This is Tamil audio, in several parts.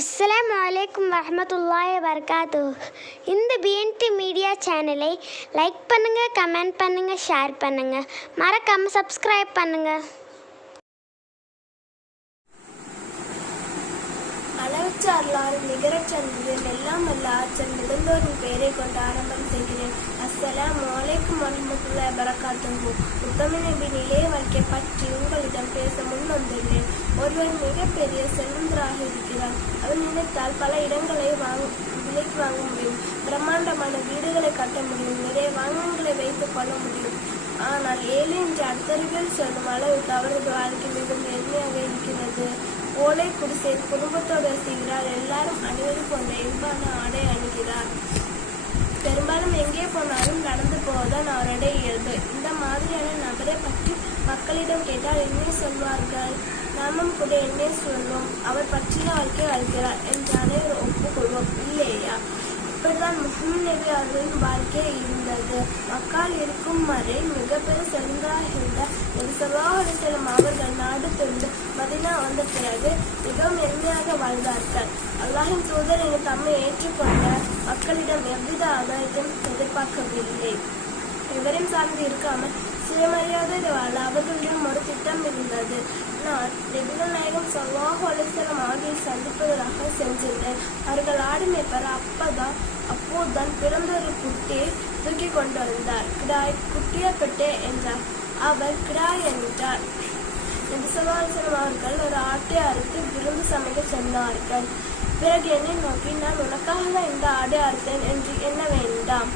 அஸ்லாம் வலைக்கம் வரமத்துல்லாய் வரகாத்து இந்த பிஎன்டி மீடியா சேனலை லைக் பண்ணுங்கள் கமெண்ட் பண்ணுங்கள் ஷேர் பண்ணுங்கள் மறக்காமல் சப்ஸ்கிரைப் பண்ணுங்கள் அளவற்ற அருளால் எல்லாம் வல்ல ஆற்றல் பெயரை கொண்டு ஆரம்பம் செய்கிறேன். அஸ்ஸலாமு அலைக்கும் வரஹ்மத்துல்லாஹி வரகாத்துஹு உத்தம நபி நிலைய வாழ்க்கை பற்றி உங்களிடம் பேச முன் வந்துள்ளேன் ஒருவர் மிகப்பெரிய செல்வந்தராக இருக்கிறார். அவர் நினைத்தால் பல இடங்களை வாங்க விலைக்கு வாங்க முடியும். பிரம்மாண்டமான வீடுகளை கட்ட முடியும். நிறைய வாகனங்களை வைத்துக் கொள்ள முடியும். ஆனால் ஏழை என்று அடுத்தவர்கள் சொல்லும் அளவுக்கு அவரது வாழ்க்கை மிகவும் எளிமையாக இருக்கிறது. ஓலை குடிசை குடும்பத்தோடு வசிக்கிறார் எல்லாரும் அணிவது போன்ற இன்பான ஆடை அணிகிறார். பெரும்பாலும் எங்கே போனாலும் நடந்து போவதுதான் அவருடைய இயல்பு. இந்த மாதிரியான நபரை பற்றி மக்களிடம் கேட்டால் என்ன சொல்வார்கள்? நாமும் கூட என்ன சொல்வோம்? அவர் பற்றிய வாழ்க்கை வாழ்கிறார் என்று அனைவரும் ஒப்புக்கொள்வோம். இல்லையா? இப்படிதான் முகமது நபி அவர்களின் வாழ்க்கை இருந்தது. மக்கள் இருக்கும் வரை மிகப்பெரிய செல்வந்தராக அவர்கள் மதினா வந்த பிறகு மிகவும் எளிமையாக வாழ்ந்தார்கள். அல்லாஹின் தூதர் தம்மை ஏற்றுக்கொண்ட மக்களிடம் எவ்வித ஆதாயத்தையும் எதிர்பார்க்கவில்லை. எவரையும் சார்ந்து இருக்காமல் சுயமரியாதை வாழ அவர்களிடம் ஒரு திட்டம் இருந்தது. நான் நபிகள் நாயகம் சல்லாஹு அலிசலம் ஆகிய சந்திப்பதற்காக சென்றிருந்தேன். அவர்கள் ஆடு மேய்ப்பர் அப்பதான் அப்போதுதான் பிறந்தொரு குட்டியை தூக்கி கொண்டு வந்தார். கிடாய் குட்டியப்பட்டே என்றார். அவர் கிடாய் என்றார். நபிசல்லாசலம் அவர்கள் ஒரு ஆட்டை அறுத்து விருந்து சமைக்க சொன்னார்கள். பிறகு என்னை நோக்கி நான் உனக்காக தான் இந்த ஆடை அறுத்தேன் என்று எண்ண வேண்டாம்.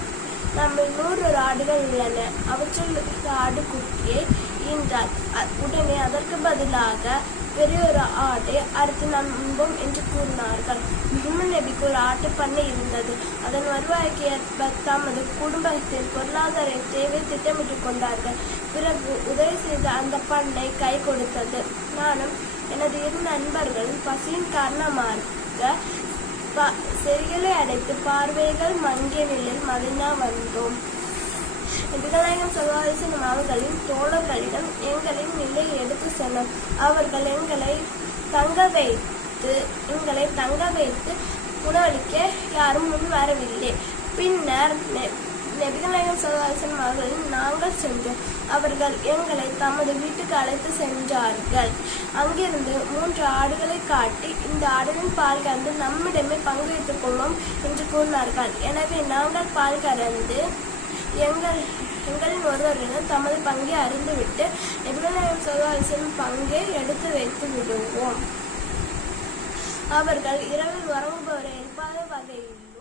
நம்ம நூறு ஆடுகள் உள்ளன. அவற்றில் ஆடு குட்டியை ஈன்றார் உடனே அதற்கு பதிலாக பெரிய ஒரு ஆடை அறுத்து நான் உண்போம் என்று கூறினார்கள். ஒரு ஆட்டுப்பண்ணை இருந்தது. அதன் வருவாய்க்கு ஏற்ப தமது குடும்பத்தின் பொருளாதார தேவை திட்டமிட்டுக் கொண்டார்கள். பிறகு உதவி செய்த அந்த பண்ணை கை கொடுத்தது. நானும் எனது இரு நண்பர்களும் பசியின் காரணமாக ப- அடைத்து பார்வைகள் மங்கிய நிலையில் மதினா வந்தோம். நபிகளாயம் சகாரிசன் அவர்களின் தோழர்களிடம் எங்களின் நிலை எடுத்து சொன்னோம் அவர்கள் எங்களை தங்க வைத்து எங்களை தங்க வைத்து உணவளிக்க யாரும் முன் வரவில்லை. பின்னர் நெ- சதாசன் சகாரிசன் நாங்கள் சென்றோம் அவர்கள் எங்களை தமது வீட்டுக்கு அழைத்து சென்றார்கள். அங்கிருந்து மூன்று ஆடுகளை காட்டி இந்த ஆடுகளின் பால் கறந்து நம்மிடமே பங்கு வைத்துக் கொள்வோம் என்று கூறினார்கள். எனவே நாங்கள் பால் கறந்து எங்கள் எங்களின் ஒருவரிடம் தமது பங்கை அறிந்துவிட்டு நபிகளாயம் சதாசன் பங்கை எடுத்து வைத்து விடுவோம். அவர்கள் இரவில் வரம்பவரை வகையில்